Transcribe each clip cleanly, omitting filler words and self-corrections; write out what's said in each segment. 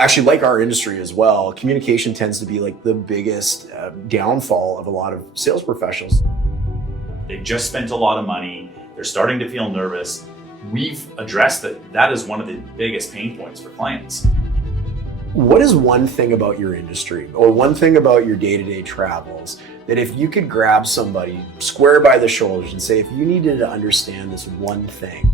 Actually, like our industry as well, communication tends to be like the biggest downfall of a lot of sales professionals. They just spent a lot of money. They're starting to feel nervous. We've addressed that. That is one of the biggest pain points for clients. What is one thing about your industry or one thing about your day-to-day travels that if you could grab somebody square by the shoulders and say, if you needed to understand this one thing?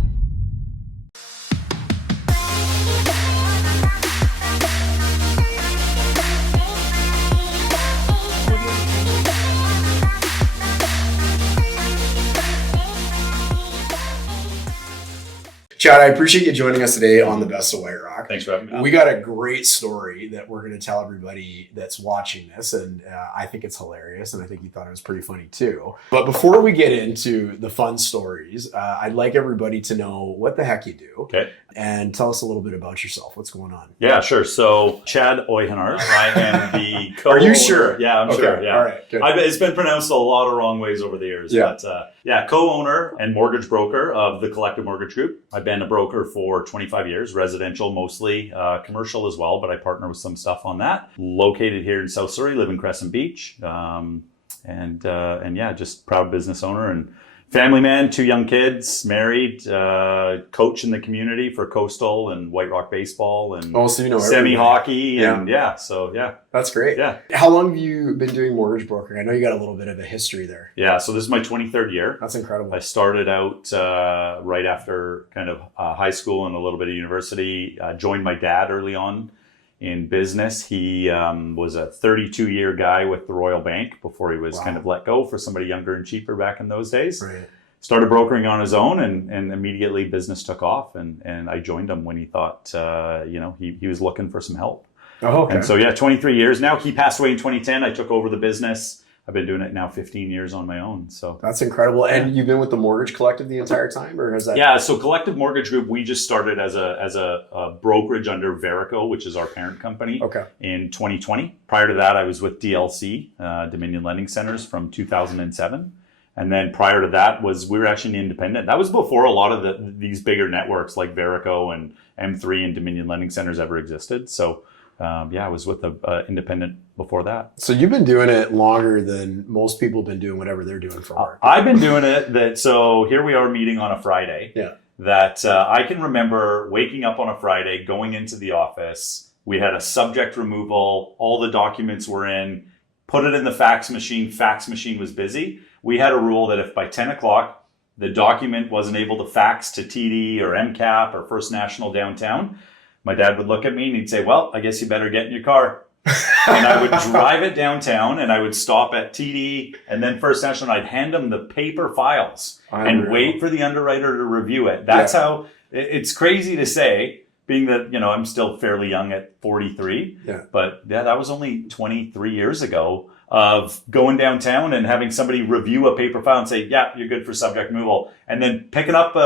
Chad, I appreciate you joining us today on The Best of White Rock. Thanks for having me. We got a great story that we're going to tell everybody that's watching this, and I think it's hilarious, and I think you thought it was pretty funny too. But before we get into the fun stories, I'd like everybody to know what the heck you do. Okay. And tell us a little bit about yourself. What's going on? Yeah, sure. So, Chad Oyhenart, I am the co-owner. Are you sure? Yeah, I'm sure. Yeah. All right. Good. It's been pronounced a lot of wrong ways over the years. Yeah. But co-owner and mortgage broker of the Collective Mortgage Group. I've been a broker for 25 years, residential mostly, commercial as well, but I partner with some stuff on that. Located here in South Surrey, live in Crescent Beach. And just proud business owner and family man, 2 young kids, married, coach in the community for Coastal and White Rock baseball and semi-hockey. And That's great. Yeah. How long have you been doing mortgage brokering? I know you got a little bit of a history there. Yeah, so this is my 23rd year. That's incredible. I started out right after kind of high school and a little bit of university. Joined my dad early on in business. He was a 32-year guy with the Royal Bank before he was kind of let go for somebody younger and cheaper back in those days. Right. Started brokering on his own and immediately business took off and I joined him when he thought, he was looking for some help. Oh, okay. And so, 23 years now. He passed away in 2010. I took over the business. I've been doing it now 15 years on my own. So that's incredible. And you've been with the Mortgage Collective the entire time, or has that? Yeah. So Collective Mortgage Group, we just started as a brokerage under Verico, which is our parent company. Okay. In 2020. Prior to that, I was with DLC, Dominion Lending Centers, from 2007. And then prior to that we were actually independent. That was before a lot of these bigger networks like Verico and M3 and Dominion Lending Centers ever existed. So I was with the independent before that. So you've been doing it longer than most people have been doing whatever they're doing for work. I've been doing it so here we are meeting on a Friday. Yeah. That I can remember waking up on a Friday, going into the office. We had a subject removal. All the documents were in. Put it in the fax machine. Fax machine was busy. We had a rule that if by 10 o'clock the document wasn't able to fax to TD or MCAP or First National downtown, my dad would look at me and he'd say, well, I guess you better get in your car. And I would drive it downtown and I would stop at TD and then First National and I'd hand them the paper files and wait for the underwriter to review it. That's how it's crazy to say, being that, I'm still fairly young at 43. Yeah. But that was only 23 years ago of going downtown and having somebody review a paper file and say, yeah, you're good for subject removal. And then picking up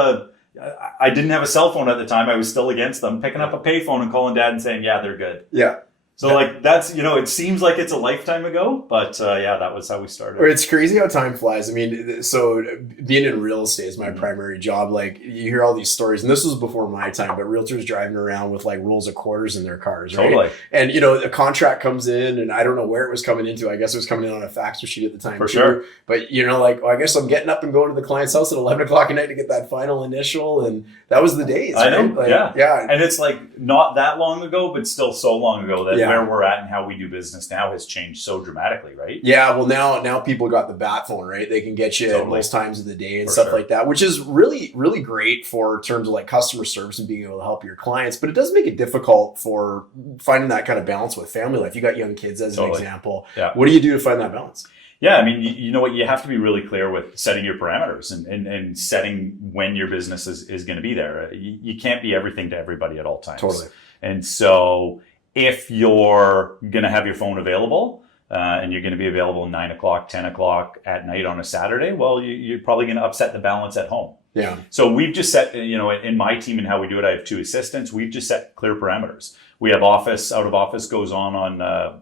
I didn't have a cell phone at the time. I was still against them. Picking up a payphone and calling dad and saying, yeah, they're good. Yeah. So that's, it seems like it's a lifetime ago, but that was how we started. It's crazy how time flies. I mean, so being in real estate is my primary job. Like you hear all these stories, and this was before my time, but realtors driving around with like rolls of quarters in their cars, right? Totally. And, a contract comes in and I don't know where it was coming into. I guess it was coming in on a fax machine at the time. For sure. But, I guess I'm getting up and going to the client's house at 11 o'clock at night to get that final initial. And that was the days. I know. Right? Yeah. And it's like not that long ago, but still so long ago that where we're at and how we do business now has changed so dramatically, right? Yeah, well now people got the bat phone, right? They can get you at most times of the day and stuff like that, which is really, really great for terms of like customer service and being able to help your clients. But it does make it difficult for finding that kind of balance with family life. You got young kids as an example. Yeah. What do you do to find that balance? Yeah, I mean, you know what? You have to be really clear with setting your parameters and setting when your business is going to be there. You can't be everything to everybody at all times. Totally. And so if you're going to have your phone available and you're going to be available 9 o'clock, 10 o'clock at night on a Saturday, well, you're probably going to upset the balance at home. Yeah. So we've just set, in my team and how we do it, I have 2 assistants. We've just set clear parameters. We have out of office goes on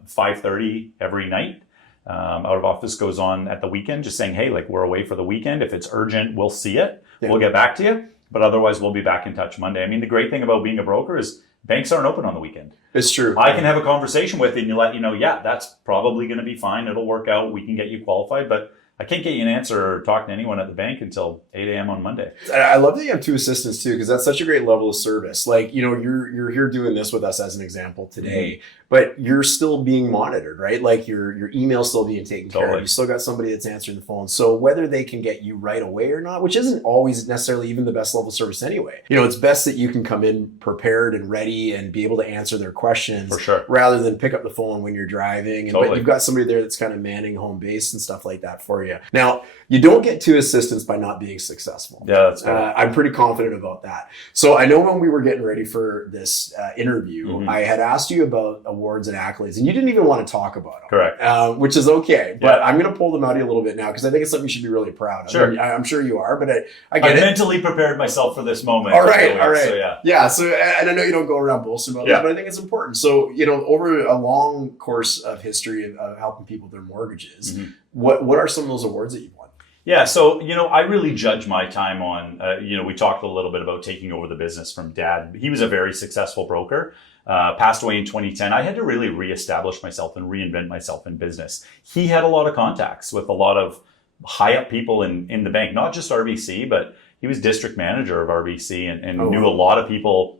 5:30 every night. Out of office goes on at the weekend, just saying, hey, like we're away for the weekend. If it's urgent, we'll see it. Yeah. We'll get back to you. But otherwise, we'll be back in touch Monday. I mean, the great thing about being a broker is banks aren't open on the weekend. It's true. I can have a conversation with you and let you know, yeah, that's probably going to be fine. It'll work out. We can get you qualified, but I can't get you an answer or talk to anyone at the bank until 8 a.m. on Monday. I love that you have two assistants too, because that's such a great level of service. Like, you're here doing this with us as an example today, but you're still being monitored, right? Like your email's still being taken care of. You still got somebody that's answering the phone. So whether they can get you right away or not, which isn't always necessarily even the best level of service anyway, it's best that you can come in prepared and ready and be able to answer their questions for sure, rather than pick up the phone when you're driving. But you've got somebody there that's kind of manning home base and stuff like that for you. Now, you don't get two assistants by not being successful. Yeah, that's right. I'm pretty confident about that. So I know when we were getting ready for this interview, I had asked you about awards and accolades, and you didn't even want to talk about them. Correct. Which is okay, but I'm going to pull them out of you a little bit now because I think it's something you should be really proud of. Sure. I'm sure you are, but I get I it. mentally prepared myself for this moment. All right. So, So, and I know you don't go around boasting about that, but I think it's important. So, over a long course of history of helping people with their mortgages, what are some of those awards that you've won? Yeah, so, I really judge my time on, we talked a little bit about taking over the business from Dad. He was a very successful broker, passed away in 2010. I had to really reestablish myself and reinvent myself in business. He had a lot of contacts with a lot of high up people in the bank, not just RBC, but he was district manager of RBC and knew a lot of people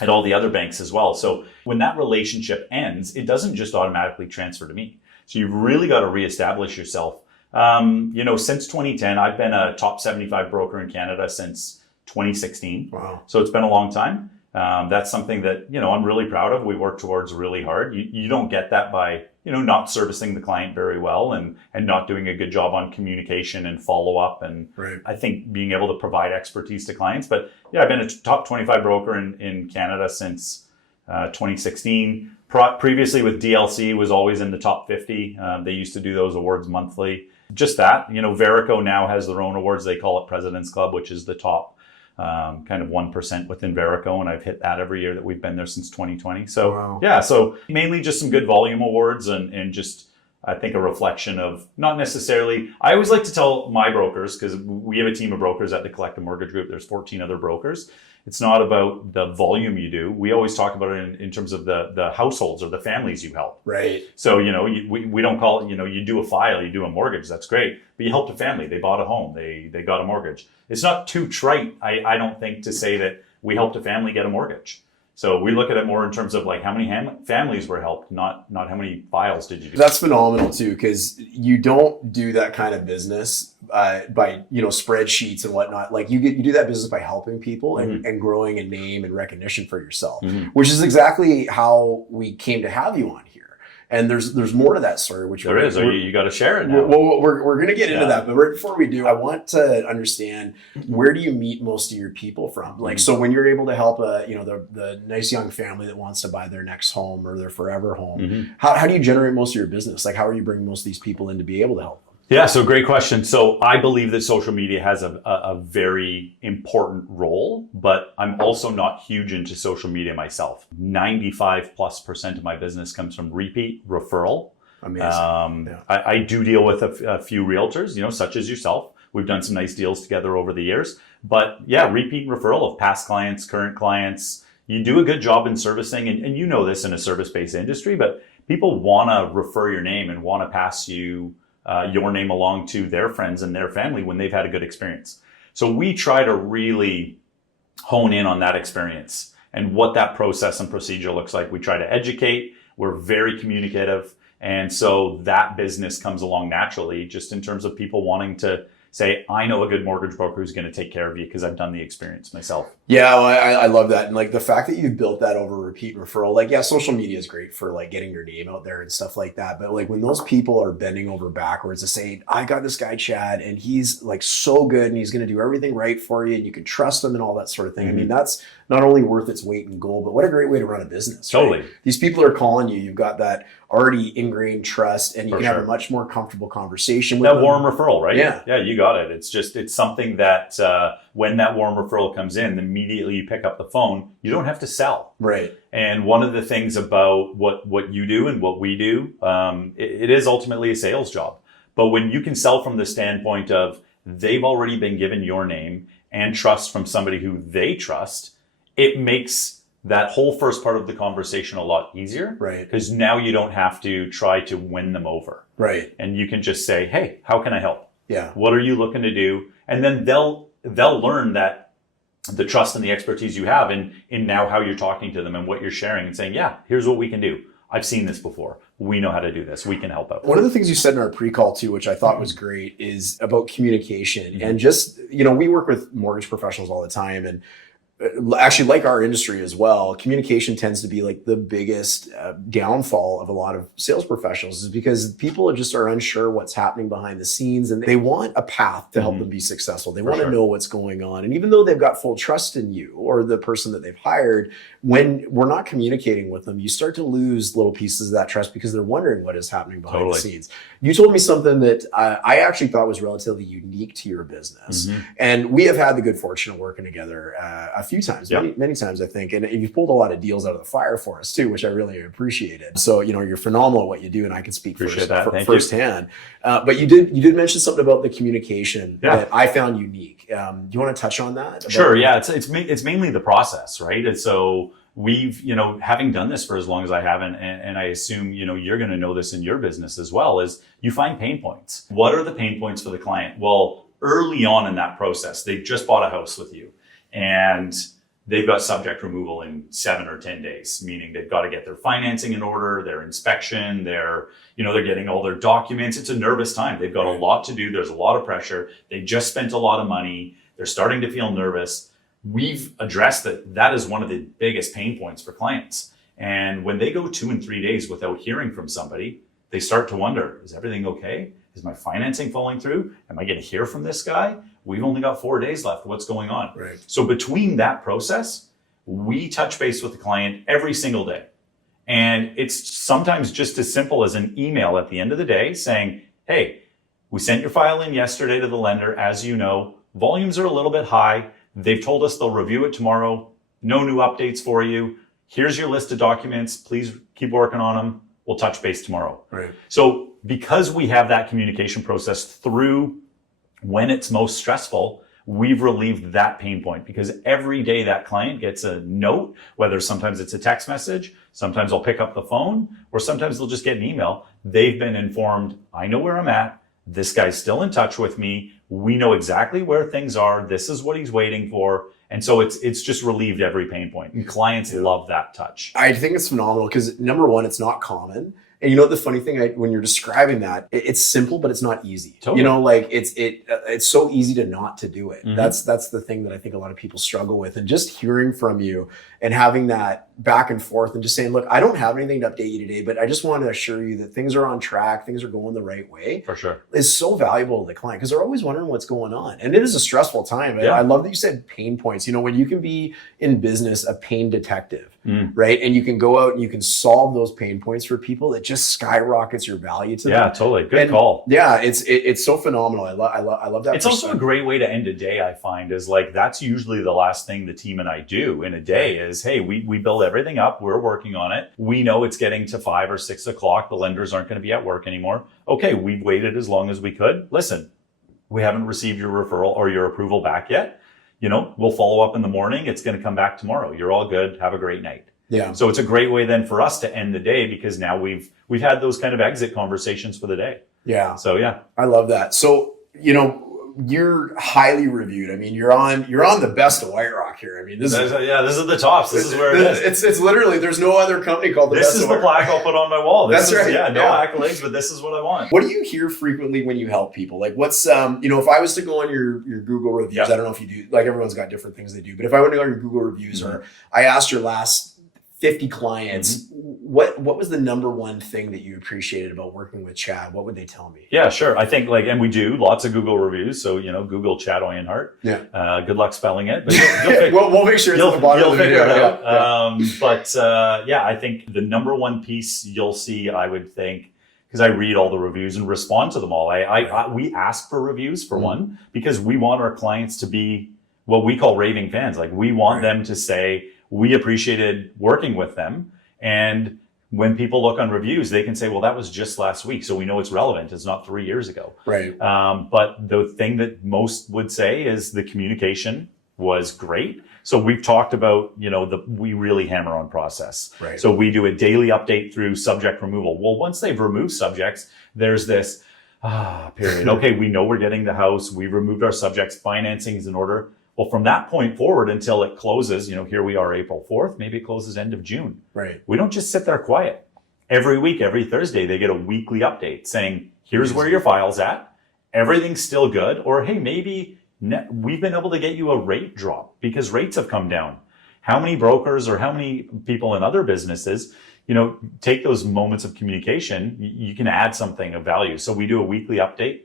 at all the other banks as well. So when that relationship ends, it doesn't just automatically transfer to me. So you've really got to reestablish yourself. Since 2010, I've been a top 75 broker in Canada since 2016. Wow. So it's been a long time. That's something that, I'm really proud of. We work towards really hard. You don't get that by, not servicing the client very well and not doing a good job on communication and follow up. And I think being able to provide expertise to clients. But yeah, I've been a top 25 broker in Canada since 2016. Previously with DLC was always in the top 50. They used to do those awards monthly. Just that, Verico now has their own awards. They call it President's Club, which is the top kind of 1% within Verico. And I've hit that every year that we've been there since 2020. So yeah, so mainly just some good volume awards and just, I think, a reflection of not necessarily, I always like to tell my brokers, because we have a team of brokers at the Collective Mortgage Group. There's 14 other brokers. It's not about the volume you do. We always talk about it in terms of the households or the families you help. Right. So, we don't call it, you do a file, you do a mortgage. That's great. But you helped a family. They bought a home. They got a mortgage. It's not too trite, I don't think, to say that we helped a family get a mortgage. So we look at it more in terms of like how many families were helped, not how many files did you do. That's phenomenal too, because you don't do that kind of business by spreadsheets and whatnot. Like you do that business by helping people and growing a name and recognition for yourself, which is exactly how we came to have you on here. And there's more to that story, which there is. You got to share it now. Well, we're going to get into that, but right before we do, I want to understand, where do you meet most of your people from? Like, so when you're able to help the nice young family that wants to buy their next home or their forever home, how do you generate most of your business? Like, how are you bringing most of these people in to be able to help them? Yeah, so great question. So I believe that social media has a very important role, but I'm also not huge into social media myself. 95+% of my business comes from repeat referral. Amazing. I do deal with a few realtors, such as yourself. We've done some nice deals together over the years. But yeah, repeat referral of past clients, current clients. You do a good job in servicing, and you know this in a service-based industry, but people want to refer your name and want to pass you your name along to their friends and their family when they've had a good experience. So we try to really hone in on that experience and what that process and procedure looks like. We try to educate. We're very communicative. And so that business comes along naturally, just in terms of people wanting to say, I know a good mortgage broker who's going to take care of you because I've done the experience myself. Yeah, well, I love that. And like the fact that you've built that over repeat referral, like, yeah, social media is great for like getting your name out there and stuff like that. But like when those people are bending over backwards to say, I got this guy, Chad, and he's like so good and he's going to do everything right for you and you can trust him and all that sort of thing. I mean, that's not only worth its weight in gold, but what a great way to run a business. Totally. Right? These people are calling you. You've got that already ingrained trust and you can have a much more comfortable conversation with them. That warm referral, right? Yeah. Yeah, you got it. It's something that when that warm referral comes in, immediately you pick up the phone, you don't have to sell. Right. And one of the things about what you do and what we do, it is ultimately a sales job. But when you can sell from the standpoint of they've already been given your name and trust from somebody who they trust, it makes that whole first part of the conversation a lot easier. Right. Because now you don't have to try to win them over. Right. And you can just say, hey, how can I help? Yeah. What are you looking to do? And then they'll learn that the trust and the expertise you have in now how you're talking to them and what you're sharing and saying, yeah, here's what we can do. I've seen this before. We know how to do this. We can help out. One of the things you said in our pre-call too, which I thought was great, is about communication. And just, we work with mortgage professionals all the time, and actually, like our industry as well, communication tends to be like the biggest downfall of a lot of sales professionals, is because people just are unsure what's happening behind the scenes, and they want a path to help them be successful. They want to know what's going on. And even though they've got full trust in you or the person that they've hired, when we're not communicating with them, you start to lose little pieces of that trust because they're wondering what is happening behind the scenes. You told me something that I actually thought was relatively unique to your business. And we have had the good fortune of working together a few times, many times, I think. And you've pulled a lot of deals out of the fire for us too, which I really appreciated. So, you're phenomenal at what you do, and I can speak firsthand. But you did mention something about the communication that I found unique. Do you want to touch on that? Sure. Yeah. It's mainly the process, right? And so we've, having done this for as long as I have, and I assume, you're going to know this in your business as well, is you find pain points. What are the pain points for the client? Well, early on in that process, they just bought a house with you, and they've got subject removal in 7 or 10 days, meaning they've got to get their financing in order, their inspection, they're getting all their documents. It's a nervous time. They've got a lot to do. There's a lot of pressure. They just spent a lot of money. They're starting to feel nervous. We've addressed that is one of the biggest pain points for clients. And when they go 2 and 3 days without hearing from somebody, they start to wonder, is everything okay? Is my financing falling through? Am I going to hear from this guy? We've only got 4 days left. What's going on? Right. So between that process, we touch base with the client every single day. And it's sometimes just as simple as an email at the end of the day saying, hey, we sent your file in yesterday to the lender. As you know, volumes are a little bit high. They've told us they'll review it tomorrow. No new updates for you. Here's your list of documents. Please keep working on them. We'll touch base tomorrow. Right. So because we have that communication process through when it's most stressful, we've relieved that pain point, because every day that client gets a note, whether sometimes it's a text message, sometimes I'll pick up the phone, or sometimes they'll just get an email. They've been informed, I know where I'm at. This guy's still in touch with me. We know exactly where things are. This is what he's waiting for. And so it's just relieved every pain point. And clients love that touch. I think it's phenomenal because, number one, it's not common. And the funny thing, when you're describing that, it's simple, but it's not easy. Totally. It's so easy to not to do it. That's the thing that I think a lot of people struggle with. And just hearing from you and having that back and forth and just saying, look, I don't have anything to update you today, but I just want to assure you that things are on track, things are going the right way. For sure. Is so valuable to the client, because they're always wondering what's going on. And it is a stressful time. I love that you said pain points. When you can be in business a pain detective, right? And you can go out and you can solve those pain points for people, it just skyrockets your value to them. Yeah, totally. Good call. Yeah, it's so phenomenal. I love that. It's also a great way to end a day, I find, is that's usually the last thing the team and I do in a day is, hey, we build everything up. We're working on it. We know it's getting to 5 or 6 o'clock. The lenders aren't going to be at work anymore. Okay, we've waited as long as we could. Listen, we haven't received your referral or your approval back yet. We'll follow up in the morning. It's going to come back tomorrow. You're all good. Have a great night. Yeah. So it's a great way then for us to end the day, because now we've had those kind of exit conversations for the day. Yeah. So yeah. I love that. So, you're highly reviewed. I mean, you're on the best of White Rock here. I mean, this is the tops. This is where it is. It's literally, there's no other company called the best. This is the plaque I'll put on my wall. That's right. Yeah, no accolades, but this is what I want. What do you hear frequently when you help people? What's if I was to go on your Google reviews, I don't know if you do, everyone's got different things they do, but if I went to go on your Google reviews, or I asked your last 50 clients, what was the number one thing that you appreciated about working with Chad? What would they tell me? Yeah, sure. I think and we do lots of Google reviews. So, Google Chad Oyhenart. Yeah. Good luck spelling it. But we'll make sure it's at the bottom of the video. You'll figure it out. I think the number one piece you'll see, I would think, because I read all the reviews and respond to them all. We ask for reviews for one, because we want our clients to be what we call raving fans. We want them to say, we appreciated working with them. And when people look on reviews, they can say, well, that was just last week. So we know it's relevant. It's not 3 years ago. Right. But the thing that most would say is the communication was great. So we've talked about, we really hammer on process. Right. So we do a daily update through subject removal. Well, once they've removed subjects, there's this period. Okay, we know we're getting the house. We removed our subjects. Financing is in order. Well, from that point forward until it closes, here we are April 4th, maybe it closes end of June. Right. We don't just sit there quiet. Every week, every Thursday, they get a weekly update saying, here's where your file's at. Everything's still good. Or, hey, maybe we've been able to get you a rate drop because rates have come down. How many brokers or how many people in other businesses, take those moments of communication, you can add something of value. So we do a weekly update.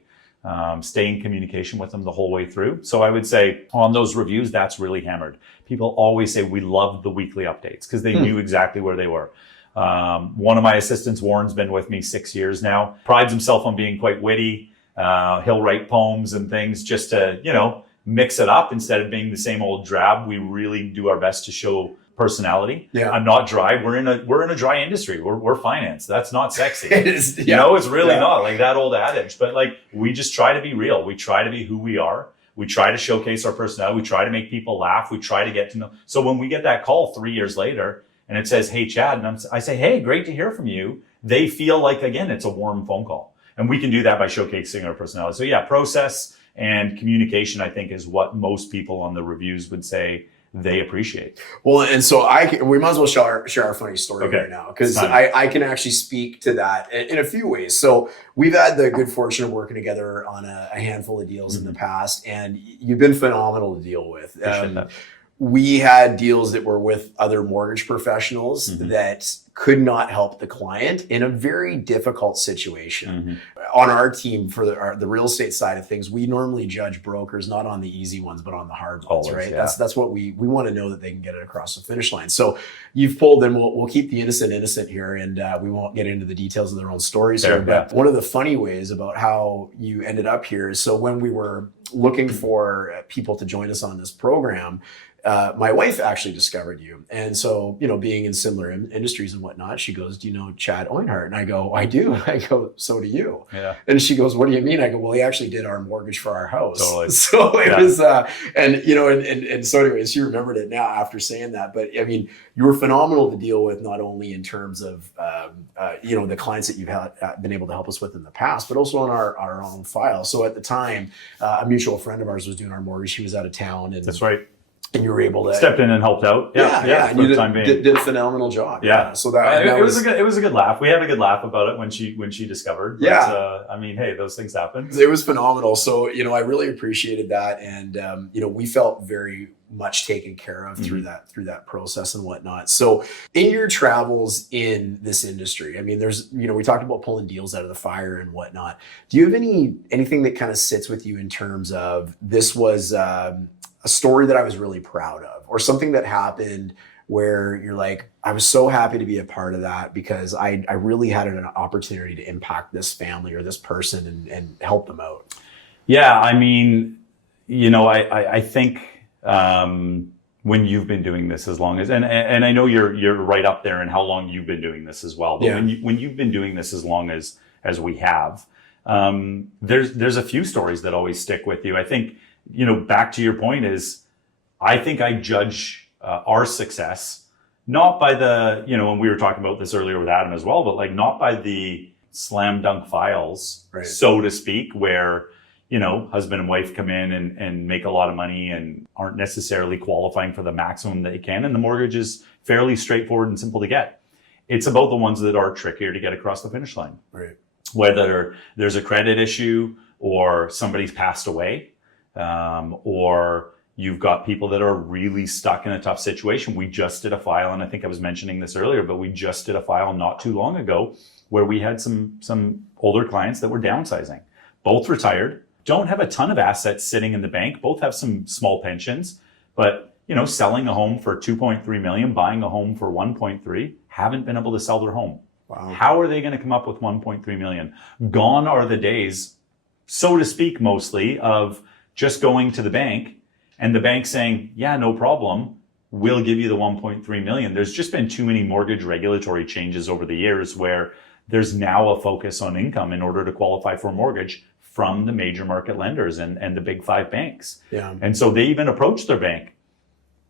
Stay in communication with them the whole way through. So I would say on those reviews, that's really hammered. People always say we loved the weekly updates because they knew exactly where they were. One of my assistants, Warren's been with me 6 years now, prides himself on being quite witty. He'll write poems and things just to, mix it up instead of being the same old drab. We really do our best to show personality. Yeah. I'm not dry. We're in a dry industry. We're finance. That's not sexy. It is, It's really not like that old adage, but we just try to be real. We try to be who we are. We try to showcase our personality. We try to make people laugh. We try to get to know. So when we get that call 3 years later and it says, hey, Chad, and I say, hey, great to hear from you. They feel like, again, it's a warm phone call. And we can do that by showcasing our personality. So process and communication, I think, is what most people on the reviews would say they appreciate. Well, and so we might as well share our funny story right now, because I can actually speak to that in a few ways. So we've had the good fortune of working together on a handful of deals in the past, and you've been phenomenal to deal with. We had deals that were with other mortgage professionals that could not help the client in a very difficult situation. On our team, for the real estate side of things, we normally judge brokers not on the easy ones, but on the hard ones, right? Yeah. That's what we want to know, that they can get it across the finish line. So you've pulled, and we'll keep the innocent here, and we won't get into the details of their own stories here. But one of the funny ways about how you ended up here is, so when we were looking for people to join us on this program, my wife actually discovered you. And so, being in similar industries and whatnot, she goes, do you know Chad Oyhenart? And I go, I do. I go, so do you. Yeah. And she goes, what do you mean? I go, well, he actually did our mortgage for our house. Totally. So it was, and so anyway, she remembered it now after saying that. But I mean, you were phenomenal to deal with, not only in terms of, the clients that you've been able to help us with in the past, but also on our own file. So at the time, a mutual friend of ours was doing our mortgage. He was out of town. And that's right. And you were able to step in and helped out. Yeah. And you did a phenomenal job. Yeah. So it was a good laugh. We had a good laugh about it when she discovered. But, hey, those things happen. It was phenomenal. So, I really appreciated that. And, we felt very much taken care of through that process and whatnot. So in your travels in this industry, I mean, there's, we talked about pulling deals out of the fire and whatnot. Do you have anything that kind of sits with you in terms of, this was, a story that I was really proud of, or something that happened where you're like, I was so happy to be a part of that because I really had an opportunity to impact this family or this person and help them out? Yeah. I mean, I think, when you've been doing this as long as, and I know you're right up there in how long you've been doing this as well, but when you've been doing this as long as we have, there's a few stories that always stick with you. I think, back to your point is, I think I judge our success, not by the, and we were talking about this earlier with Adam as well, but not by the slam dunk files, right, so to speak, where, husband and wife come in and make a lot of money and aren't necessarily qualifying for the maximum that you can. And the mortgage is fairly straightforward and simple to get. It's about the ones that are trickier to get across the finish line. Right. Whether there's a credit issue or somebody's passed away, or you've got people that are really stuck in a tough situation. We just did a file, and I think I was mentioning this earlier, but we just did a file not too long ago where we had some older clients that were downsizing. Both retired, don't have a ton of assets sitting in the bank, both have some small pensions, but selling a home for 2.3 million, buying a home for 1.3, haven't been able to sell their home. Wow. How are they going to come up with 1.3 million? Gone are the days, so to speak, mostly of just going to the bank and the bank saying, yeah, no problem, we'll give you the 1.3 million. There's just been too many mortgage regulatory changes over the years where there's now a focus on income in order to qualify for a mortgage from the major market lenders and the big five banks. Yeah. And so they even approached their bank.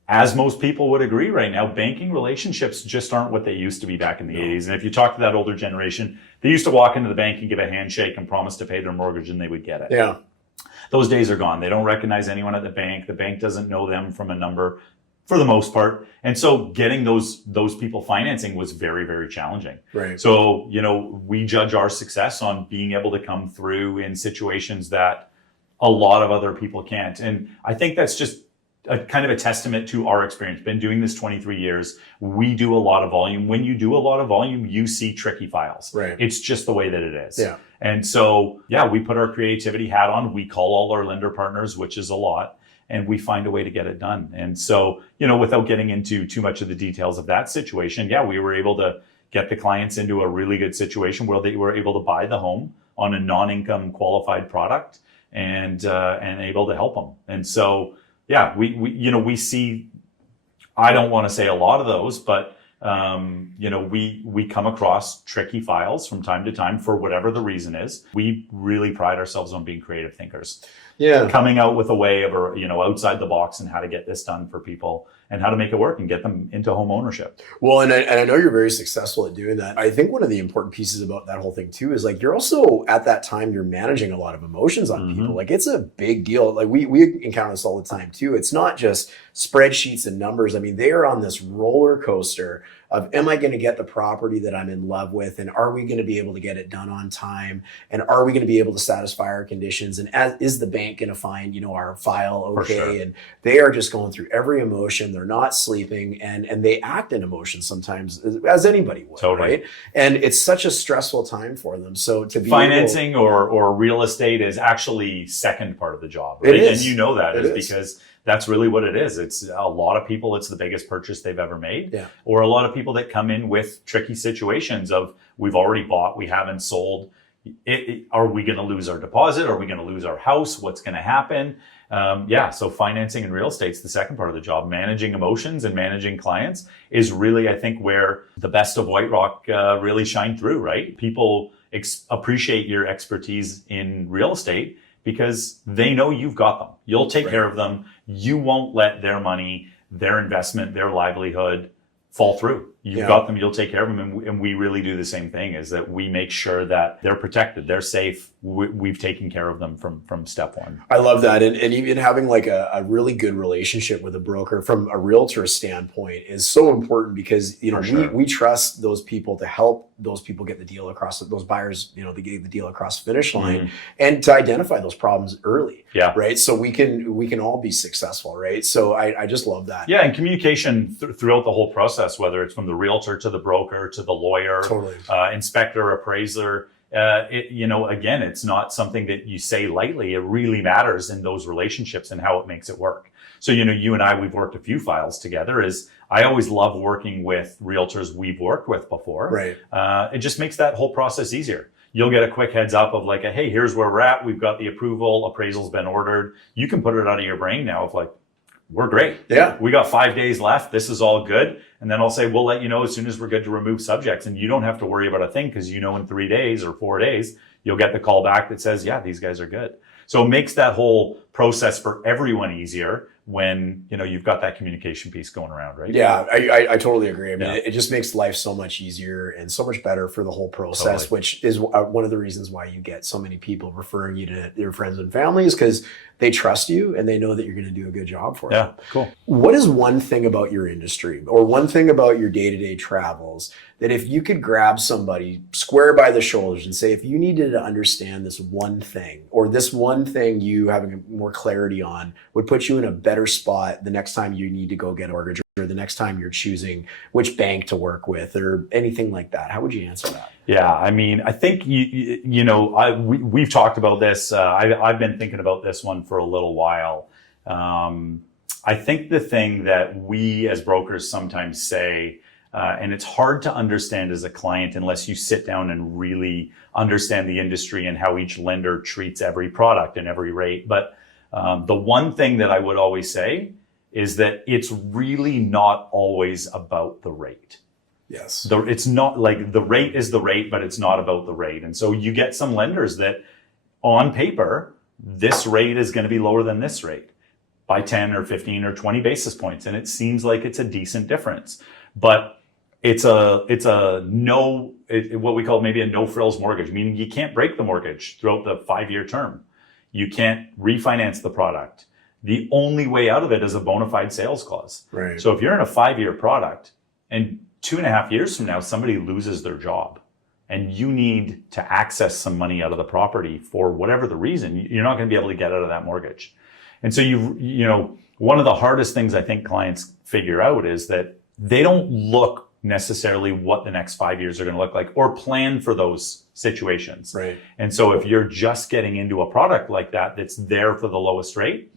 as most people would agree right now, banking relationships just aren't what they used to be back in the 80s. And if you talk to that older generation, they used to walk into the bank and give a handshake and promise to pay their mortgage and they would get it. Yeah. Those days are gone. They don't recognize anyone at the bank. The bank doesn't know them from a number for the most part. And so getting those people financing was very, very challenging. Right. So, we judge our success on being able to come through in situations that a lot of other people can't. And I think that's just a kind of a testament to our experience. Been doing this 23 years. We do a lot of volume. When you do a lot of volume, you see tricky files. Right. It's just the way that it is. Yeah. And so, we put our creativity hat on. We call all our lender partners, which is a lot, and we find a way to get it done. And so, without getting into too much of the details of that situation, we were able to get the clients into a really good situation where they were able to buy the home on a non-income qualified product and able to help them. And so, we see, I don't want to say a lot of those, but we come across tricky files from time to time for whatever the reason is. We really pride ourselves on being creative thinkers. Yeah. Coming out with a way of, outside the box and how to get this done for people and how to make it work and get them into home ownership. Well, and I know you're very successful at doing that. I think one of the important pieces about that whole thing too is like, you're also at that time, you're managing a lot of emotions on people. Like it's a big deal. Like we encounter this all the time too. It's not just spreadsheets and numbers. I mean, they are on this roller coaster of, am I going to get the property that I'm in love with? And are we going to be able to get it done on time? And are we going to be able to satisfy our conditions? And is the bank going to find, our file okay? For sure. And they are just going through every emotion. They're not sleeping and they act in emotion sometimes as anybody would, totally. Right? And it's such a stressful time for them. So to be financing or real estate is actually second part of the job, right? It is. And that is because that's really what it is. It's a lot of people, it's the biggest purchase they've ever made. Yeah. Or a lot of people that come in with tricky situations of, we've already bought, we haven't sold. Are we going to lose our deposit? Are we going to lose our house? What's going to happen? So financing and real estate's the second part of the job. Managing emotions and managing clients is really, I think, where the best of White Rock really shine through, right? People appreciate your expertise in real estate because they know you've got them. You'll take care of them. You won't let their money, their investment, their livelihood fall through. You've got them, you'll take care of them. And we really do the same thing, is that we make sure that they're protected, they're safe. We've taken care of them from step one. I love that. And even having like a really good relationship with a broker from a realtor standpoint is so important because, we trust those people to help those people get the deal across, those buyers, to get the deal across the finish line and to identify those problems early. Yeah. Right. So we can all be successful. Right. So I just love that. Yeah. And communication throughout the whole process, whether it's from the realtor to the broker to the lawyer, inspector, appraiser, again, it's not something that you say lightly. It really matters in those relationships and how it makes it work. So, you and I, we've worked a few files together. I always love working with realtors we've worked with before. Right. It just makes that whole process easier. You'll get a quick heads up of like, hey, here's where we're at. We've got the approval. Appraisal's been ordered. You can put it out of your brain now of like, we're great. Yeah. We got 5 days left. This is all good. And then I'll say, we'll let you know as soon as we're good to remove subjects. And you don't have to worry about a thing because in 3 days or 4 days, you'll get the call back that says, yeah, these guys are good. So it makes that whole process for everyone easier when, you've got that communication piece going around, right? Yeah, I totally agree. I mean, it just makes life so much easier and so much better for the whole process, which is one of the reasons why you get so many people referring you to their friends and families because they trust you and they know that you're going to do a good job for them. Yeah, cool. What is one thing about your industry or one thing about your day-to-day travels that if you could grab somebody square by the shoulders and say, if you needed to understand this one thing or this one thing you having more clarity on would put you in a better spot the next time you need to go get a mortgage or the next time you're choosing which bank to work with or anything like that, how would you answer that? Yeah, I mean, I think, we've talked about this. I've been thinking about this one for a little while. I think the thing that we as brokers sometimes say, and it's hard to understand as a client unless you sit down and really understand the industry and how each lender treats every product and every rate. But the one thing that I would always say is that it's really not always about the rate. Yes. It's not like the rate is the rate, but it's not about the rate. And so you get some lenders that on paper, this rate is going to be lower than this rate. by 10 or 15 or 20 basis points. And it seems like it's a decent difference, but it's what we call maybe a no frills mortgage, meaning you can't break the mortgage throughout the 5-year term. You can't refinance the product. The only way out of it is a bona fide sales clause. Right. So if you're in a 5-year product and 2.5 years from now, somebody loses their job and you need to access some money out of the property for whatever the reason, you're not going to be able to get out of that mortgage. And so one of the hardest things I think clients figure out is that they don't look necessarily what the next 5 years are going to look like or plan for those situations. Right. And so if you're just getting into a product like that, that's there for the lowest rate,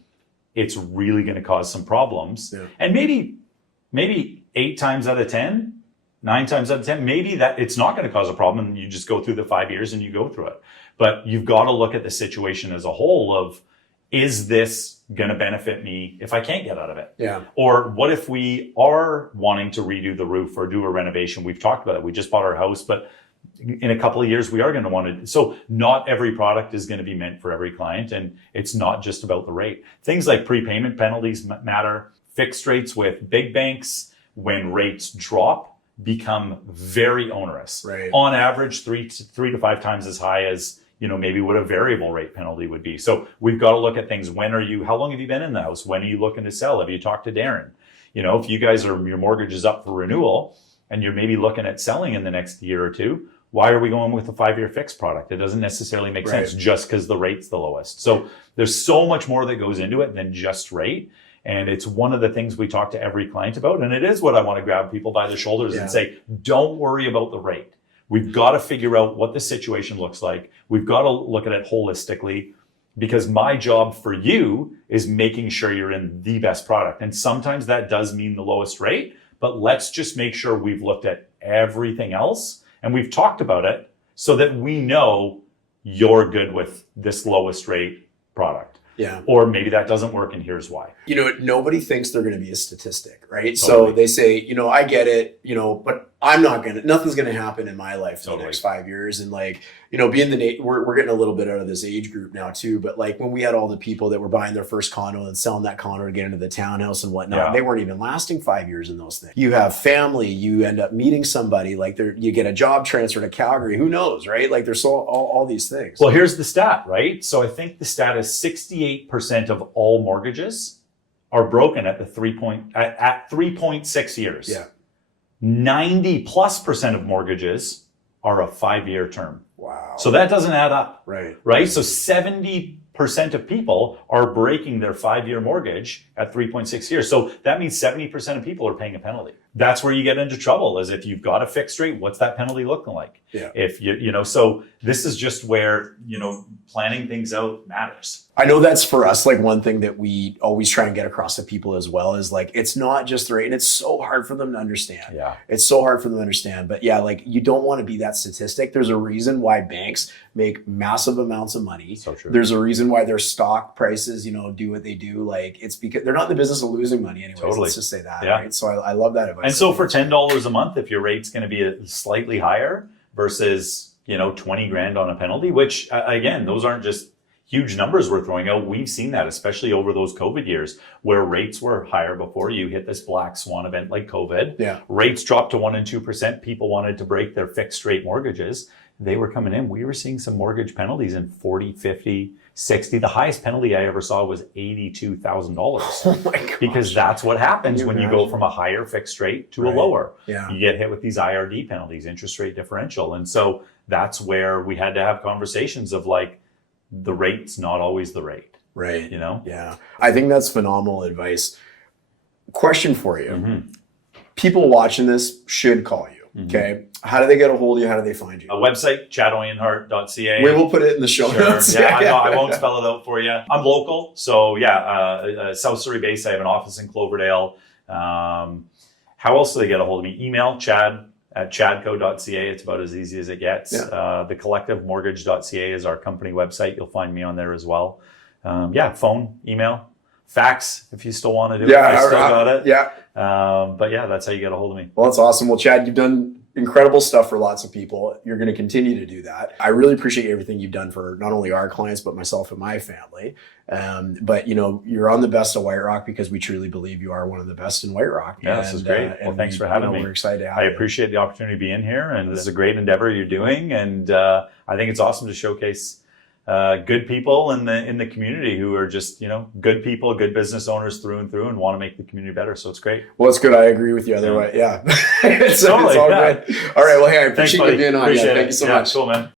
it's really going to cause some problems. Yeah. And maybe 8 times out of 10, 9 times out of 10, maybe that it's not going to cause a problem and you just go through the 5 years and you go through it. But you've got to look at the situation as a whole of, is this going to benefit me if I can't get out of it? Yeah. Or what if we are wanting to redo the roof or do a renovation? We've talked about it. We just bought our house, but in a couple of years, we are going to want to. So not every product is going to be meant for every client. And it's not just about the rate. Things like prepayment penalties matter. Fixed rates with big banks, when rates drop, become very onerous. Right. On average, 3 to 5 times as high as, maybe what a variable rate penalty would be. So we've got to look at things. How long have you been in the house? When are you looking to sell? Have you talked to Darren? If you guys your mortgage is up for renewal and you're maybe looking at selling in the next year or two, why are we going with a 5-year fixed product? It doesn't necessarily make sense just because the rate's the lowest. So there's so much more that goes into it than just rate. And it's one of the things we talk to every client about. And it is what I want to grab people by the shoulders and say, don't worry about the rate. We've got to figure out what the situation looks like. We've got to look at it holistically, because my job for you is making sure you're in the best product. And sometimes that does mean the lowest rate, but let's just make sure we've looked at everything else and we've talked about it so that we know you're good with this lowest rate product. Yeah. Or maybe that doesn't work and here's why. Nobody thinks they're going to be a statistic, right? Totally. So they say, I get it, but nothing's going to happen in my life for the next 5 years. And being we're getting a little bit out of this age group now too. But when we had all the people that were buying their first condo and selling that condo to get into the townhouse and whatnot, they weren't even lasting 5 years in those things. You have family, you end up meeting somebody, you get a job transfer to Calgary, who knows, right? There's all these things. Well, here's the stat, right? So I think the stat is 68% of all mortgages are broken at 3.6 years. Yeah. 90+% of mortgages are a 5-year term. Wow. So that doesn't add up. Right. So 70% of people are breaking their 5-year mortgage at 3.6 years. So that means 70% of people are paying a penalty. That's where you get into trouble, is if you've got a fixed rate, what's that penalty looking like? Yeah. If so this is just where, planning things out matters. I know that's for us, one thing that we always try and get across to people as well is it's not just the rate, and it's so hard for them to understand. Yeah. It's so hard for them to understand. But you don't want to be that statistic. There's a reason why banks make massive amounts of money. So true. There's a reason why their stock prices, do what they do. It's because they're not in the business of losing money anyways. Totally. Let's just say that. Yeah. Right. So I love that advice. And so for $10 a month, if your rate's going to be slightly higher versus, 20 grand on a penalty, which again, those aren't just huge numbers we're throwing out. We've seen that, especially over those COVID years where rates were higher before you hit this black swan event like COVID. Yeah. Rates dropped to 1% and 2%. People wanted to break their fixed rate mortgages. They were coming in. We were seeing some mortgage penalties in 40, 50, 60. The highest penalty I ever saw was $82,000. Oh my gosh. Because that's what happens when you go from a higher fixed rate to a lower. Yeah. You get hit with these IRD penalties, interest rate differential. And so that's where we had to have conversations of the rate's not always the rate. Right. Yeah. I think that's phenomenal advice. Question for you. Mm-hmm. People watching this should call you. Mm-hmm. Okay. How do they get a hold of you? How do they find you? A website, Oyhenart.ca. We will put it in the show notes. Yeah, I won't spell it out for you. I'm local. So South Surrey based. I have an office in Cloverdale. How else do they get a hold of me? Email chad@chadco.ca. It's about as easy as it gets. Yeah. The collectivemortgage.ca is our company website. You'll find me on there as well. Phone, email, fax, if you still want to do it. I still got it. Yeah. But that's how you get a hold of me. Well, that's awesome. Well, Chad, you've done incredible stuff for lots of people. You're going to continue to do that. I really appreciate everything you've done for not only our clients, but myself and my family. But you're on the best of White Rock because we truly believe you are one of the best in White Rock. Yeah, this is great. Well, thanks for having me. We're excited to have I you. appreciate the opportunity to be in here, and this is a great endeavor you're doing. And I think it's awesome to showcase good people in the community who are just, good people, good business owners through and through, and want to make the community better. So it's great. Well, it's good. I agree with you. Otherwise, yeah. It's all Totally, good. All right. Well, hey, I appreciate you being on. Appreciate it. Thank you so much. Cool, man.